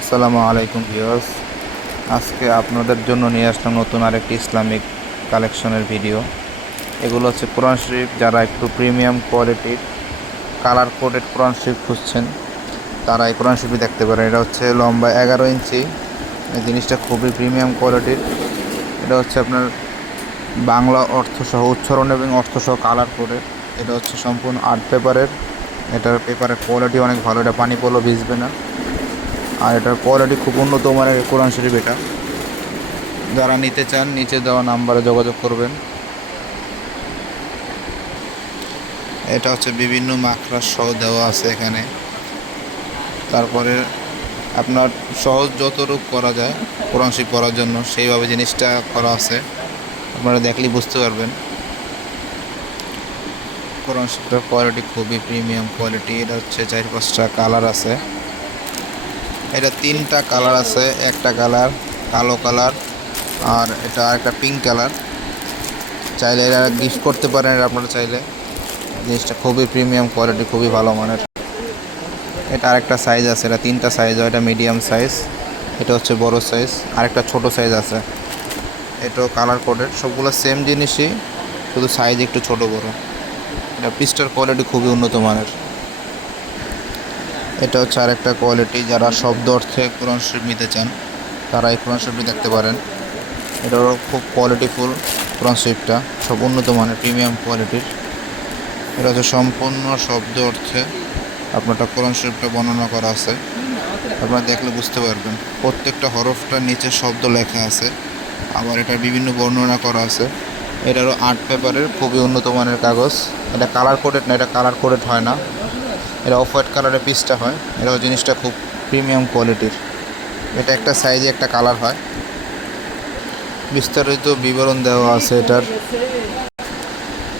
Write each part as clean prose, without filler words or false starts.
আসসালামু আলাইকুম ভিউয়ার্স। আজকে আপনাদের জন্য নিয়ে আসলাম নতুন আরেকটি ইসলামিক কালেকশনের ভিডিও। এগুলো হচ্ছে কোরআন শরীফ। যারা একটু প্রিমিয়াম কোয়ালিটির কালার কোডেড কোরআন শরীফ খুঁজছেন তারা এই কোরআন শরীফই দেখতে পারেন। এটা হচ্ছে লম্বা 11 ইঞ্চি। এই জিনিসটা খুবই প্রিমিয়াম কোয়ালিটির। এটা হচ্ছে আপনার বাংলা অর্থসহ উচ্চারণ এবং অর্থসহ কালার কোডেড। এটা হচ্ছে সম্পূর্ণ আর্ট পেপারের। এটার পেপারের কোয়ালিটি অনেক ভালো, এটা পানি পড়লেও ভিজবে না। আর এটার কোয়ালিটি খুব উন্নত মানের কোরআন শরীফ। এটা যারা নিতে চান নিচে দেওয়া নাম্বারে যোগাযোগ করবেন। এটা হচ্ছে বিভিন্ন মাখরাজ সহ দেওয়া আছে এখানে। তারপরে আপনার সহজ যতটুকু করা যায় কোরআন শরীফ পড়ার জন্য সেইভাবে জিনিসটা করা আছে, আপনারা দেখলেই বুঝতে পারবেন। কোরআন শরীফটার কোয়ালিটি খুবই প্রিমিয়াম কোয়ালিটি। এটা হচ্ছে 4-5টা কালার আছে। এটা 3টা কালার আছে, একটা কালার কালো কালার আর এটা আরেকটা পিঙ্ক কালার। চাইলে এরা গিফট করতে পারেন এটা আপনারা চাইলে। জিনিসটা খুবই প্রিমিয়াম কোয়ালিটি, খুবই ভালো মানের। এটা আরেকটা সাইজ আছে, এটা 3টা সাইজ হয়। এটা মিডিয়াম সাইজ, এটা হচ্ছে বড় সাইজ, আরেকটা ছোট সাইজ আছে। এটাও কালার কোডেড, সবগুলো সেম জিনিসই, শুধু সাইজ একটু ছোট বড়। এটা পৃষ্ঠার কোয়ালিটি খুবই উন্নত মানের। এটা হচ্ছে আরেকটা কোয়ালিটি। যারা শব্দ অর্থে কোরআন শরীফ নিতে চান তারা এই কোরআন শরীফ দেখতে পারেন। এটারও খুব কোয়ালিটিফুল কোরআন শরীফটা, সব উন্নত মানের প্রিমিয়াম কোয়ালিটির। এটা হচ্ছে সম্পূর্ণ শব্দ অর্থে আপনারটা কোরআন শরীফটা বর্ণনা করা আছে। আপনারা দেখলে বুঝতে পারবেন প্রত্যেকটা হরফটার নিচে শব্দ লেখা আছে, আবার এটার বিভিন্ন বর্ণনা করা আছে। এটারও আর্ট পেপারের খুবই উন্নত মানের কাগজ। এটা কালার কোডেড না, এটা কালার কোডেড হয় না, এটা অফ হোয়াইট কালারের পিসটা হয়। এটাও জিনিসটা খুব প্রিমিয়াম কোয়ালিটির। এটা একটা সাইজে একটা কালার হয়। বিস্তারিত বিবরণ দেওয়া আছে এটার।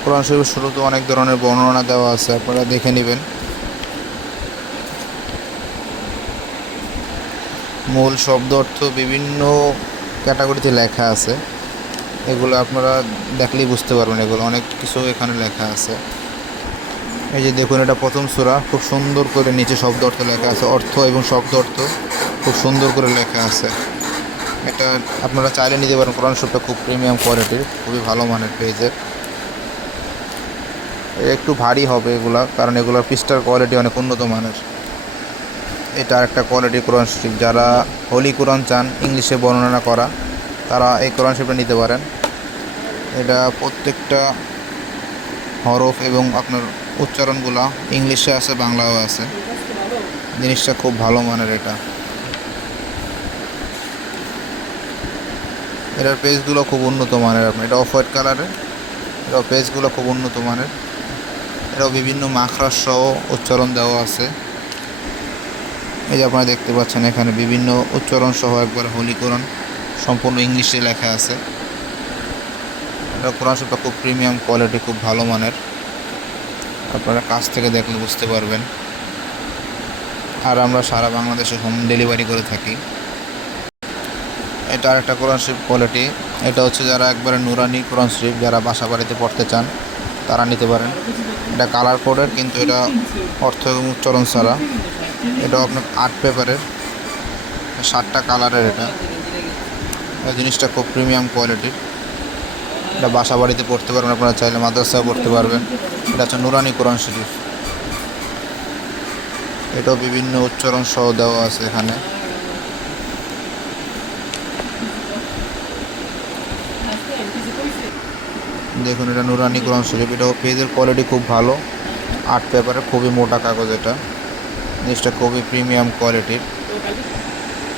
কোরআন শরীফের শুরুতে অনেক ধরনের বর্ণনা দেওয়া আছে, আপনারা দেখে নেবেন। মূল শব্দ অর্থ বিভিন্ন ক্যাটাগরিতে লেখা আছে, এগুলো আপনারা দেখলেই বুঝতে পারবেন। এগুলো অনেক কিছু এখানে লেখা আছে। এই যে দেখুন, এটা প্রথম সূরা, খুব সুন্দর করে নিচে শব্দ অর্থ লেখা আছে। অর্থ এবং শব্দ অর্থ খুব সুন্দর করে লেখা আছে। এটা আপনারা চাইলে নিতে পারেন। কোরআন শরীফটা খুব প্রিমিয়াম কোয়ালিটির, খুবই ভালো মানের পেজের। একটু ভারী হবে এগুলা, কারণ এগুলোর পৃষ্ঠার কোয়ালিটি অনেক উন্নত মানের। এটা আরেকটা কোয়ালিটি কোরআন শরীফ। যারা হোলি কোরআন চান ইংলিশে বর্ণনা করা তারা এই কোরআন শরীফটা নিতে পারেন। এটা প্রত্যেকটা হরফ এবং আপনার উচ্চারণগুলো ইংলিশে আছে, বাংলাও আছে। জিনিসটা খুব ভালো মানের। এটার পেজগুলো খুব উন্নত মানের। এটা অফ হোয়াইট কালারের, এটাও পেজগুলো খুব উন্নত মানের। এটাও বিভিন্ন মাখরাজ সহ উচ্চারণ দেওয়া আছে। এই যে আপনারা দেখতে পাচ্ছেন এখানে বিভিন্ন উচ্চারণ সহ একবার হোলি কোরআন সম্পূর্ণ ইংলিশে লেখা আছে। এটা কোরআন শরীফটা খুব প্রিমিয়াম কোয়ালিটি, খুব ভালো মানের। আপনারা কাছ থেকে দেখলে বুঝতে পারবেন। আর আমরা সারা বাংলাদেশে হোম ডেলিভারি করে থাকি। এটা আরেকটা কোরআন শরীফ কোয়ালিটি। এটা হচ্ছে যারা একবারে নুরানি কোরআন শরীফ, যারা বাসা বাড়িতে পড়তে চান তারা নিতে পারেন। এটা কালার কোডের, কিন্তু এটা অর্থ এবং উচ্চারণ ছাড়া। এটাও আপনার আর্ট পেপারের, 7টা কালারের। এটা জিনিসটা খুব প্রিমিয়াম কোয়ালিটির। এটা বাসা বাড়িতে পড়তে পারবেন, আপনারা চাইলে মাদ্রাসায় পড়তে পারবেন। এটা হচ্ছে নুরানি কোরআন শরীফ। এটাও বিভিন্ন উচ্চারণ সহ দেওয়া আছে এখানে। দেখুন, এটা নুরানি কোরআন শরীফ। এটাও পেজের কোয়ালিটি খুব ভালো, আর্ট পেপারে খুবই মোটা কাগজ। এটা জিনিসটা খুবই প্রিমিয়াম কোয়ালিটির।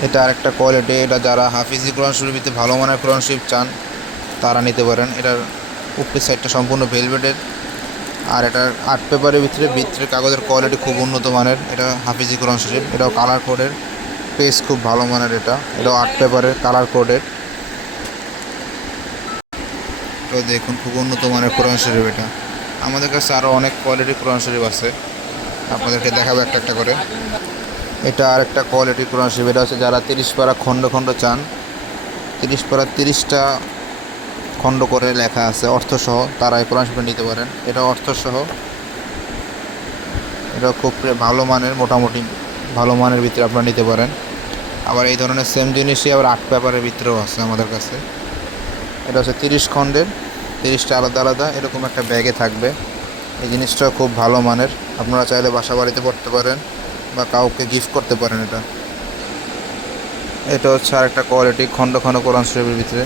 এটা আরেকটা কোয়ালিটি। এটা যারা হাফিজি কোরআন শরীফতে ভালো মানের কোরআন শরীফ চান তারা নিতে পারেন। এটার উপরের সাইডটা সম্পূর্ণ ভেলভেটের, আর এটার আর্ট পেপারের ভিতরের কাগজের কোয়ালিটি খুব উন্নত মানের। এটা হাফিজি কোরআন শরীফ, এটাও কালার কোডের, পেজ খুব ভালো মানের। এটাও আর্ট পেপারের, কালার কোডের। তো দেখুন, খুব উন্নত মানের কোরআন শরীফ। এটা আমাদের কাছে আরও অনেক কোয়ালিটির কোরআন শরীফ আছে, আপনাদেরকে দেখাবো একটা একটা করে। এটা আরেকটা কোয়ালিটি কোরআন শরীফ। এটা হচ্ছে যারা 30 পারা খণ্ড খণ্ড চান, 30 পারা 30টা খণ্ড করে লেখা আছে অর্থসহ, তারা এই কোরআন শরীফ নিতে পারেন। এটা অর্থসহ, এটা খুব ভালো মানের, মোটামুটি ভালো মানের ভিতরে আপনারা নিতে পারেন। আবার এই ধরনের সেম জিনিসই আবার আর্ট পেপারের ভিতরেও আছে আমাদের কাছে। এটা হচ্ছে 30 খণ্ডের, 30টা আলাদা আলাদা এরকম একটা ব্যাগে থাকবে। এই জিনিসটা খুব ভালো মানের, আপনারা চাইলে বাসা বাড়িতে পড়তে পারেন বা কাউকে গিফট করতে পারেন। এটা হচ্ছে আরেকটা কোয়ালিটি, খণ্ড খণ্ড কোরআন শরীফের ভিতরে।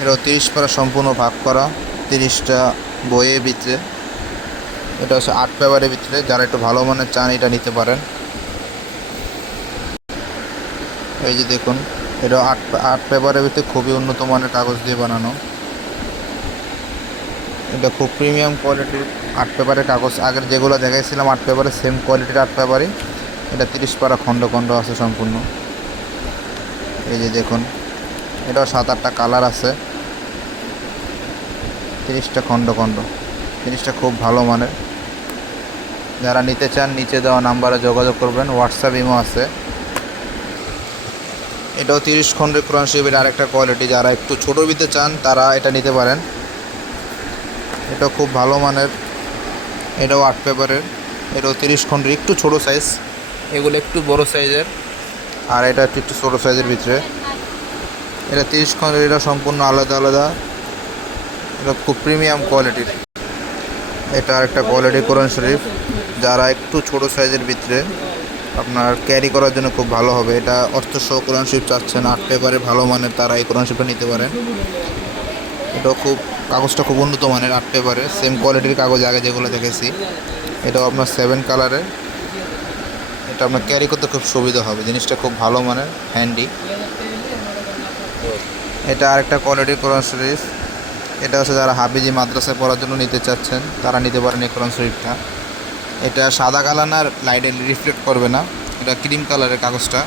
এটা 30 পারা সম্পূর্ণ ভাগ করা, 30টা বইয়ের ভিতরে। এটা হচ্ছে আর্ট পেপারের ভিতরে, যারা একটু ভালো মানের চান এটা নিতে পারেন। এই যে দেখুন, এটা আর্ট পেপারের ভিতরে খুবই উন্নত মানের কাগজ দিয়ে বানানো। এটা খুব প্রিমিয়াম কোয়ালিটির আর্ট পেপারের কাগজ। আগের যেগুলো দেখাইছিলাম আর্ট পেপারে, সেম কোয়ালিটির আর্ট পেপারই। এটা 30 পারা খণ্ড খণ্ড আছে সম্পূর্ণ। এই যে দেখুন, এটাও 7-8টা কালার আছে, 30টা খণ্ড খণ্ড। জিনিসটা খুব ভালো মানের। যারা নিতে চান নিচে দেওয়া নাম্বারে যোগাযোগ করবেন, হোয়াটসঅ্যাপ ইমো আছে। এটাও 30 খণ্ডের কোরআন শরীফের আরেকটা কোয়ালিটি, যারা একটু ছোটো নিতে চান তারা এটা নিতে পারেন। এটাও খুব ভালো মানের, এটাও আর্ট পেপারের। এটাও 30 খণ্ডের, একটু ছোটো সাইজ, এগুলো একটু বড় সাইজের, আর এটা একটু ছোটো সাইজের ভিতরে। এটা 30 খণ্ডের, এটা সম্পূর্ণ আলাদা আলাদা। এটা খুব প্রিমিয়াম কোয়ালিটির। এটা আরেকটা কোয়ালিটি কোরআন শরীফ, যারা একটু ছোটো সাইজের ভিতরে আপনার ক্যারি করার জন্য খুব ভালো হবে। এটা অর্থসহ কোরআন শরীফ চাচ্ছেন আর্ট পেপারে ভালো মানের, তারা এই কোরআন শরীফটা নিতে পারেন। এটাও কাগজটা খুব উন্নত মানের, আর্ট পেপারে সেম কোয়ালিটির কাগজ আগে যেগুলো দেখেছি। এটাও আপনার 7 কালারের। এটা আপনার ক্যারি করতে খুব সুবিধা হবে, জিনিসটা খুব ভালো মানের, হ্যান্ডি। এটা আরেকটা কোয়ালিটির কোরআন শরীফ। এটা হচ্ছে যারা হাফিজি মাদ্রাসায় পড়ার জন্য নিতে চাচ্ছেন তারা নিতে পারেন এই কোরআন শরীফটা। এটা সাদা কালার না, লাইটে রিফ্লেক্ট করবে না, এটা ক্রিম কালারের কাগজটা।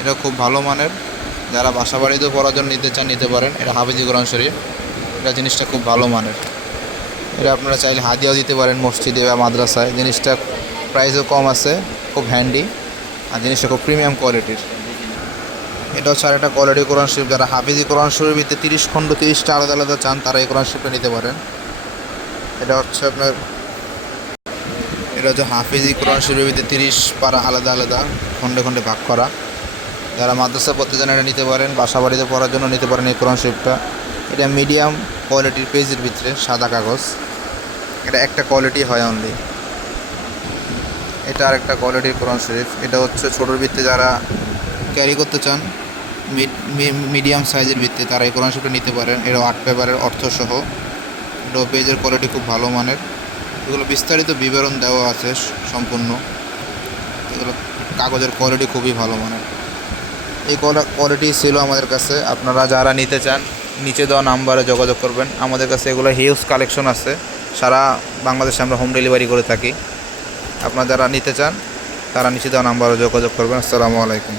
এটা খুব ভালো মানের, যারা বাসা বাড়িতেও পড়ার জন্য নিতে চান নিতে পারেন। এটা হাফিজি কোরআন শরীফ, এটা জিনিসটা খুব ভালো মানের। এটা আপনারা চাইলে হাদিয়াও দিতে পারেন মসজিদে বা মাদ্রাসায়। জিনিসটা প্রাইসও কম আছে, খুব হ্যান্ডি, আর জিনিসটা খুব প্রিমিয়াম কোয়ালিটির। এটা হচ্ছে আরেকটা কোয়ালিটি কোরআন শরীফ, যারা হাফিজি কোরআন শরীফের 30 খণ্ড 30টা আলাদা আলাদা চান তারা এই কোরআন শরীফটা নিতে পারেন। এটা হচ্ছে আপনার, এটা হচ্ছে হাফিজি কোরআন শরীফের 30 পারা আলাদা আলাদা খণ্ডে খণ্ডে ভাগ করা। যারা মাদ্রাসা পড়তে চান এটা নিতে পারেন, বাসা বাড়িতে পড়ার জন্য নিতে পারেন এই কোরআন শরীফটা। এটা মিডিয়াম কোয়ালিটির পেজের ভিতরে সাদা কাগজ, এটা একটা কোয়ালিটি হয় অনলি। এটা আরেকটা কোয়ালিটির কোরআন শরীফ, এটা হচ্ছে ছোটোর ভিত্তিতে যারা ক্যারি করতে চান মিডিয়াম সাইজের ভিত্তিতে তারা এই কোরআন শরীফটা নিতে পারেন। এটা আর্ট পেপারের অর্থসহ, এটাও পেজের কোয়ালিটি খুব ভালো মানের। এগুলো বিস্তারিত বিবরণ দেওয়া আছে সম্পূর্ণ। এগুলো কাগজের কোয়ালিটি খুবই ভালো মানের। এই কোয়ালিটি ছিল আমাদের কাছে। আপনারা যারা নিতে চান নিচে দেওয়া নাম্বারে যোগাযোগ করবেন। আমাদের কাছে এগুলো হিউজ কালেকশন আছে, সারা বাংলাদেশে আমরা হোম ডেলিভারি করে থাকি। আপনারা যারা নিতে চান তারা নিচে দেওয়া নাম্বারে যোগাযোগ করবেন। আসসালামু আলাইকুম।